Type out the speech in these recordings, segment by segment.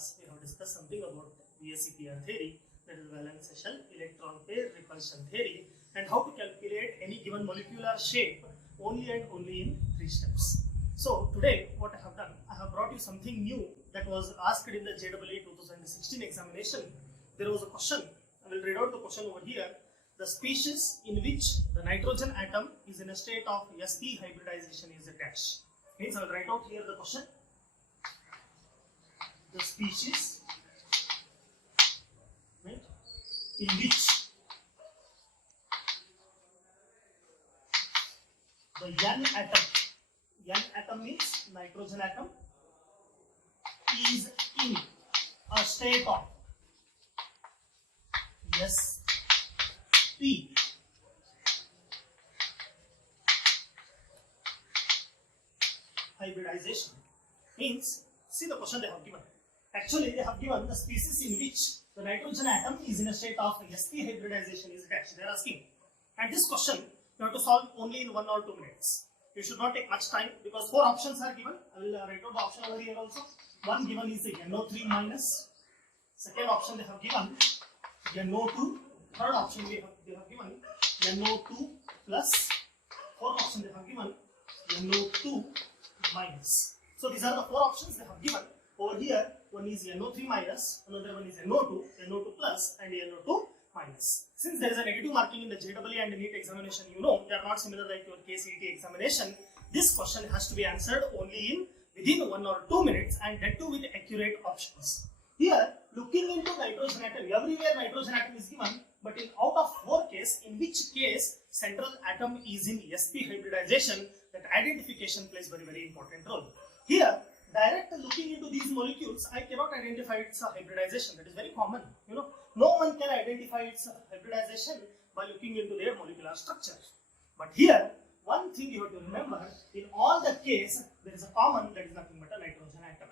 class, we have discussed something about VSEPR theory, that is valence shell electron pair repulsion theory, and how to calculate any given molecular shape only and only in 3 steps. So today what I have done, I have brought you something new that was asked in the JEE 2016 examination. There was a question, I will read out the question over here. The species in which the nitrogen atom is in a state of sp hybridization is a dash. Means I will write out here the question. The species, right, in which the N atom means nitrogen atom, is in a state of sp hybridization. Means, see the question they have given. Actually, they have given the species in which the nitrogen atom is in a state of sp hybridization is dash. They are asking. And this question you have to solve only in 1 or 2 minutes. You should not take much time because 4 options are given. I will write out the option over here also. One given is the NO3 minus. Second option they have given NO2. Third option they have given NO2 plus. Fourth option they have given NO2 minus. So these are the 4 options they have given. Over here, one is NO3 minus, another one is NO2, NO2 plus, and NO2 minus. Since there is a negative marking in the JEE and NEET examination, you know they are not similar like your KCET examination. This question has to be answered only within 1 or 2 minutes, and that too with accurate options. Here, looking into nitrogen atom, everywhere nitrogen atom is given, but in out of 4 cases, in which case central atom is in sp hybridization, that identification plays very important role. Here, direct looking into these molecules, I cannot identify its hybridization. That is very common. You know, no one can identify its hybridization by looking into their molecular structure. But here, one thing you have to remember: in all the case, there is a common, that is nothing but a nitrogen atom.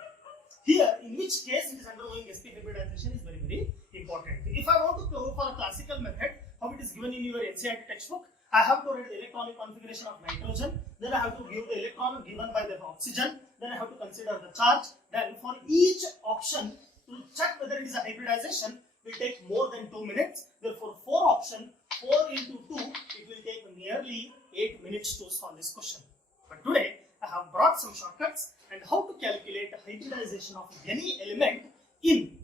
Here, in which case it is undergoing sp hybridization is very important. If I want to go for a classical method, how it is given in your NCERT textbook, I have to write the electronic configuration of nitrogen, then I have to give the electron given by the oxygen, then I have to consider the charge, then for each option to check whether it is a hybridization will take more than 2 minutes. Therefore, 4 option, 4 into 2, it will take nearly 8 minutes to solve this question. But today, I have brought some shortcuts and how to calculate hybridization of any element in,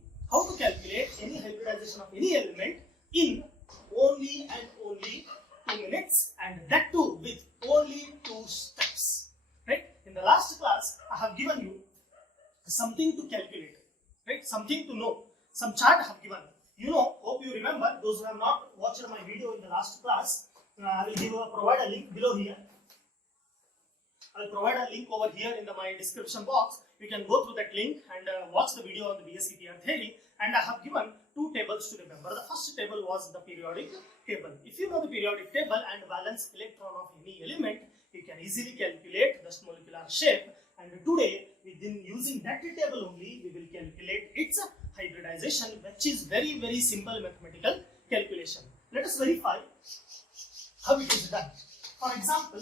only and only 2 minutes, and that too with only 2 steps. Right? In the last class, I have given you something to calculate, right? Something to know. Some chart I have given. You know, hope you remember. Those who have not watched my video in the last class, I will provide a link below here. I will provide a link over here in my description box. You can go through that link and watch the video on the VSEPR theory. And I have given 2 tables to remember. The first table was the periodic table. If you know the periodic table and valence electron of any element, you can easily calculate the molecular shape. And today, within using that table only, we will calculate its hybridization, which is very simple mathematical calculation. Let us verify how it is done. For example,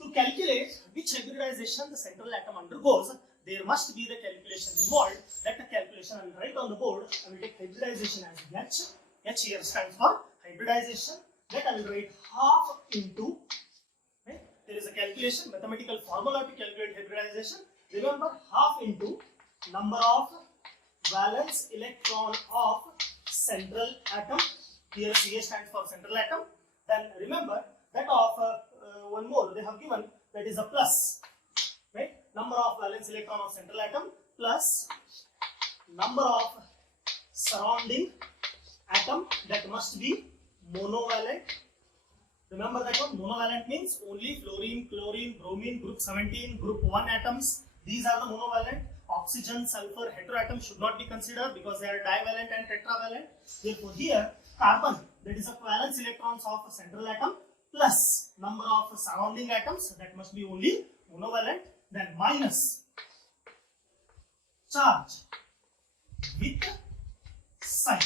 to calculate which hybridization the central atom undergoes, there must be the calculation involved. That calculation I will write on the board. I will take hybridization as H. H here stands for hybridization. That I will write half into. Okay? There is a calculation, mathematical formula to calculate hybridization. Remember, half into number of valence electron of central atom. Here Ca stands for central atom. Then remember that of one more they have given, that is a plus. Right? Number of valence electron of central atom plus number of surrounding atom, that must be monovalent. Remember that one, monovalent means only fluorine, chlorine, bromine, group 17, group 1 atoms. These are the monovalent. Oxygen, sulfur, heteroatom should not be considered because they are divalent and tetravalent. Therefore, here carbon, that is the valence electrons of a central atom plus number of surrounding atoms, that must be only monovalent. Then minus charge with sign.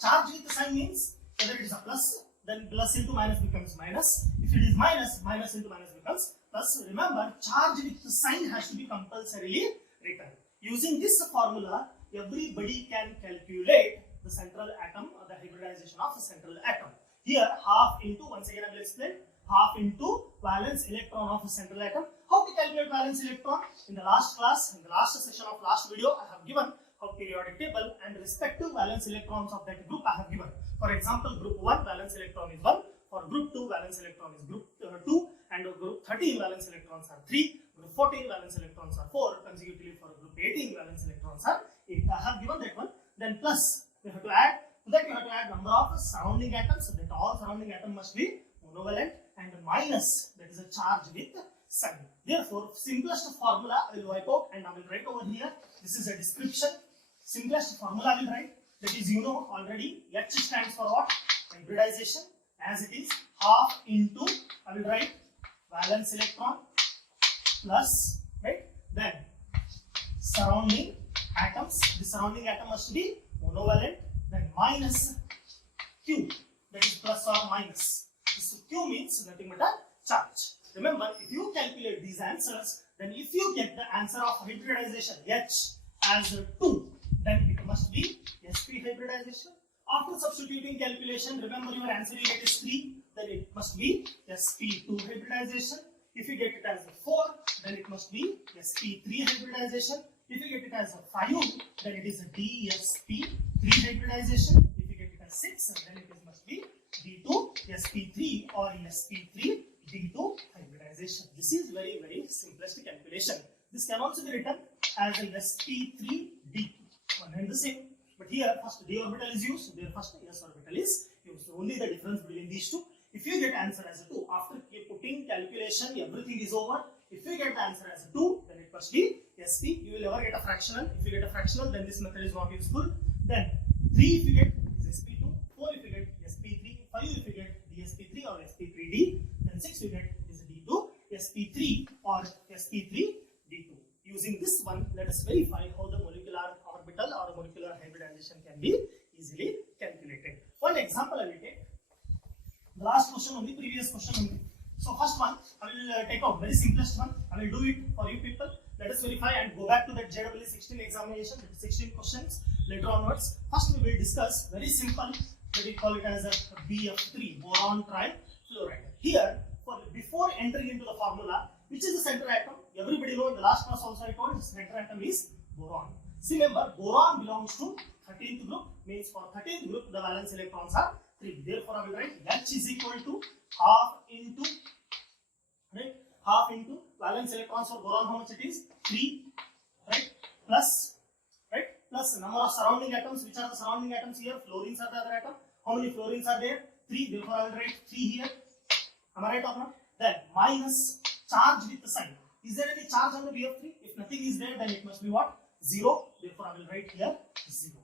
Charge with sign means whether it is a plus, then plus into minus becomes minus. If it is minus, minus into minus becomes plus. Remember, charge with the sign has to be compulsorily written. Using this formula, everybody can calculate the central atom or the hybridization of the central atom. Here, half into, once again I will explain, half into valence electron of the central atom. How to calculate valence electron? In the last class, in the last session of last video, I have given how periodic table and respective valence electrons of that group I have given. For example, group 1 valence electron is 1, for group 2 valence electron is group 2, and group 13 valence electrons are 3, group 14 valence electrons are 4, consecutively for group 18 valence electrons are 8. I have given that one. Then plus, we have to add, to that you have to add number of surrounding atoms, so that all surrounding atom must be monovalent, and minus, that is a charge with sign. Therefore, simplest formula I will wipe out and I will write over here. This is a description. Simplest formula I will write, that is, you know already, H stands for what? Hybridization. As it is, half into, I will write valence electron plus, right? Then surrounding atoms, the surrounding atom must be monovalent, then minus Q, that is plus or minus. This Q means nothing but a charge. Remember, if you calculate these answers, then if you get the answer of hybridization H as 2, then it must be sp hybridization. After substituting calculation, remember your answer you get is 3, then it must be sp2 hybridization. If you get it as a 4, then it must be sp3 hybridization. If you get it as a 5, then it is a dsp3 hybridization. If you get it as 6, then it must be d2 sp3 or sp3 d2 hybridization. This is very, very simplest calculation. This can also be written as a sp3 d2, one and the same. But here, first d orbital is used, there first s orbital is used. Only the difference between these two. If you get answer as a 2, after putting calculation, everything is over. If you get the answer as a 2, then it must be sp. You will never get a fractional. If you get a fractional, then this method is not useful. Then 3 if you get is sp2, 4 if you get sp3, 5 if you get dsp3 or sp3d, then 6 you get is d2 sp3 or sp3 d2. Using this one, let us verify how the molecular orbital or molecular hybridization can be easily calculated. One example I will take. The last question only, previous question only. So first one, I will take out very simplest one. I will do it for you people. Let us verify and go back to that JEE 16 examination, 16 questions later onwards. First we will discuss very simple, that we call it as a BF3, boron trifluoride. Here, before entering into the formula, which is the center atom? Everybody knows, in the last class also I told, the center atom is boron. See, remember, boron belongs to 13th group, means for 13th group the valence electrons are 3. Therefore, I will write H is equal to half into, right? Half into valence electrons for boron, how much it is? 3, right? Plus, right? Plus number of surrounding atoms. Which are the surrounding atoms here? Fluorines are the other atom. How many fluorines are there? 3. Therefore, I will write 3 here. Am I right or not? Then minus charge with the sign. Is there any charge on the BF3? If nothing is there, then it must be what? 0. Therefore, I will write here 0.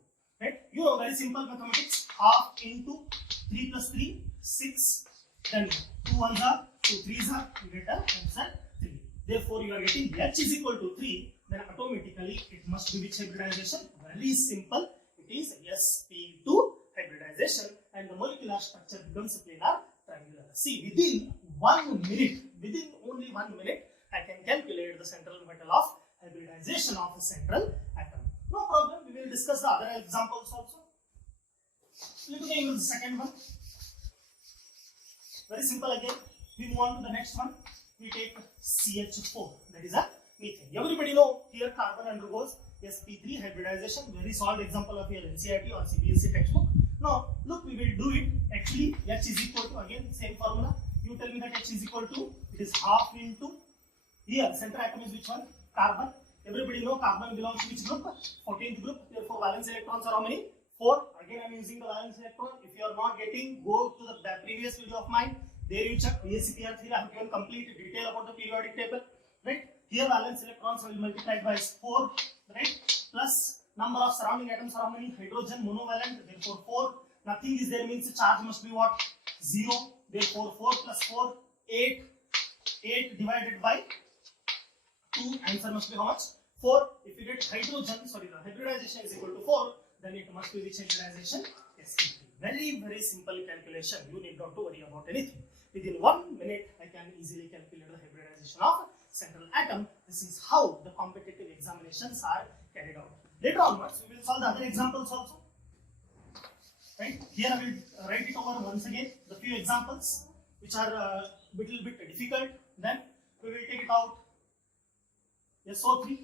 Right? You know, very simple mathematics. Half into 3 plus 3, 6. Then 2 ones are, 2 3s are, you get an answer 3. Therefore, you are getting H is equal to 3. Then automatically it must be which hybridization? Very simple. It is sp2 hybridization, and the molecular structure becomes planar triangular. See, within 1 minute, within only 1 minute, I can calculate the central metal of hybridization of a central atom. No problem, we will discuss the other examples also. Look at the second one. Very simple again. We move on to the next one. We take CH4, that is a methane. Everybody know here carbon undergoes sp3 hybridization. Very solid example of your NCERT or CBSE textbook. Now, look, we will do it. Actually, H is equal to, again, same formula. You tell me that H is equal to, it is half into, here, center atom is which one? Carbon. Everybody know carbon belongs to which group? 14th group. Therefore, valence electrons are how many? 4. Again, I am using the valence electron. If you are not getting, go to the previous video of mine. There you check BSc-PR3. I have given complete detail about the periodic table. Right? Here, valence electrons will be multiplied by 4. Right? Plus number of surrounding atoms are how many? Hydrogen, monovalent. Therefore, 4. Nothing is there means the charge must be what? 0. Therefore, 4 plus 4, 8. 8 divided by 2. Answer must be how much? 4. If you get hydrogen, sorry, the hybridization is equal to 4, then it must be which hybridization? sp3. Very, very simple calculation. You need not to worry about anything. Within 1 minute, I can easily calculate the hybridization of central atom. This is how the competitive examinations are carried out. Later onwards, we will solve the other examples also. Right? Here I will write it over once again, the few examples which are a little bit difficult. Then we will take it out. SO3.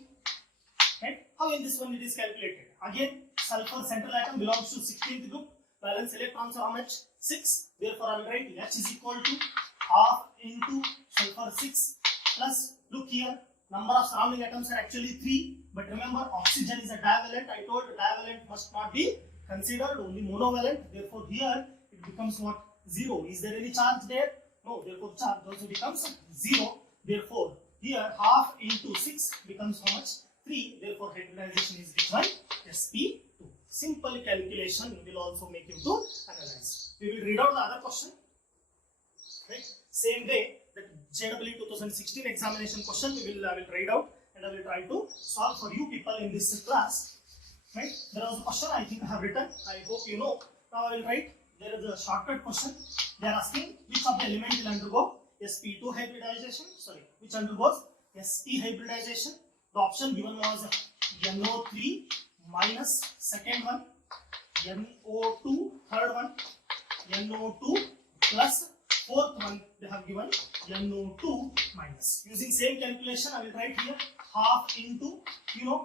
Right? How in this one it is calculated? Again, sulfur central atom belongs to 16th group. Valence electrons are how much? 6. Therefore, I will write H is equal to half into sulfur 6 plus, look here, number of surrounding atoms are actually 3. But remember, oxygen is a divalent. I told divalent must not be considered, only monovalent. Therefore, here it becomes what? 0. Is there any charge there? No. Therefore, charge also becomes 0. Therefore, here half into 6 becomes how much? 3. Therefore, hybridization is which one? sp2. Simple calculation will also make you to analyze. We will read out the other question. Right? Same way, the JEE 2016 examination question I will write out and I will try to solve for you people in this class. Right? There was a question I think I have written. I hope you know. Now I will write. There is a shortcut question. They are asking which of the element will undergo sp2 hybridization. Sorry, which undergoes sp hybridization. The option given was NO3 minus second one, NO2 third one, NO2 plus fourth one. They have given NO2 minus. Using same calculation, I will write here half into,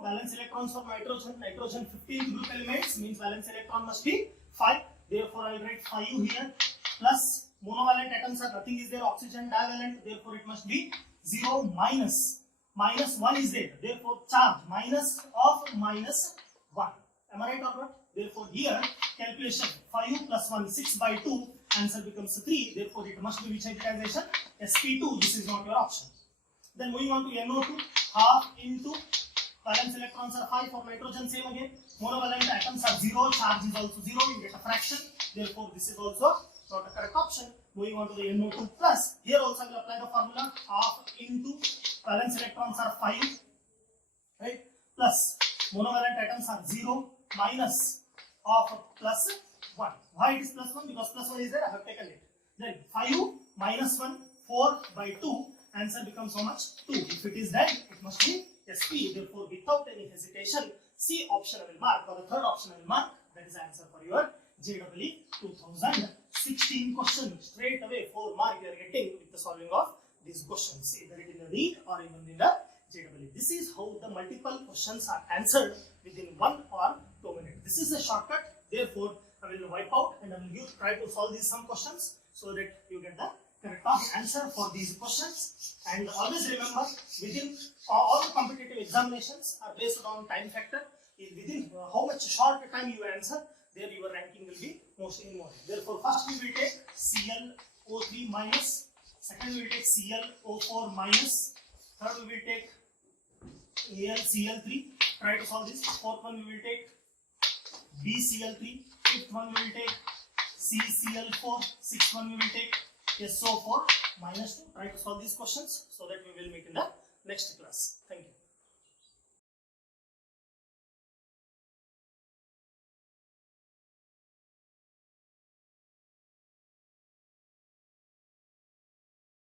valence electrons for nitrogen. Nitrogen 15th group elements means valence electron must be 5. Therefore, I will write 5 here plus monovalent atoms are nothing is there, oxygen divalent. Therefore, it must be 0 minus 1 is there. Therefore, charge minus of minus 1. Am I right or not? Therefore, here calculation 5 plus 1 6 by 2. Answer becomes 3. Therefore, it must be which hybridization? sp2. This is not your option. Then moving on to NO2, half into valence electrons are 5 for nitrogen, same again. Monovalent atoms are 0, charge is also 0, you get a fraction. Therefore, this is also not a correct option. Moving on to the NO2 plus, here also I will apply the formula half into valence electrons are 5, right? Plus monovalent atoms are 0 minus of plus 1. Why it is plus 1? Because plus 1 is there, I have taken it. Then 5 minus 1, 4 by 2, answer becomes how much? 2. If it is that, it must be sp. Therefore, without any hesitation, C option I will mark, or the third option I will mark. That is the answer for your JEE 2016 question. Straight away 4 mark you are getting with the solving of these questions, either it in the read or even in the JEE. This is how the multiple questions are answered within 1 or 2 minutes. This is a shortcut. Therefore, I will wipe out and I will try to solve these some questions so that you get the correct answer for these questions. And always remember, within all the competitive examinations are based on time factor. Within how much short time you answer, there your ranking will be most important. Therefore, first we will take ClO3 minus, second we will take ClO4 minus, third we will take AlCl3. Try to solve this. Fourth one we will take BCl3. Fifth one we will take CCl4. Sixth one we will take SO4 minus 2. Try to solve these questions so that we will meet in the next class. Thank you.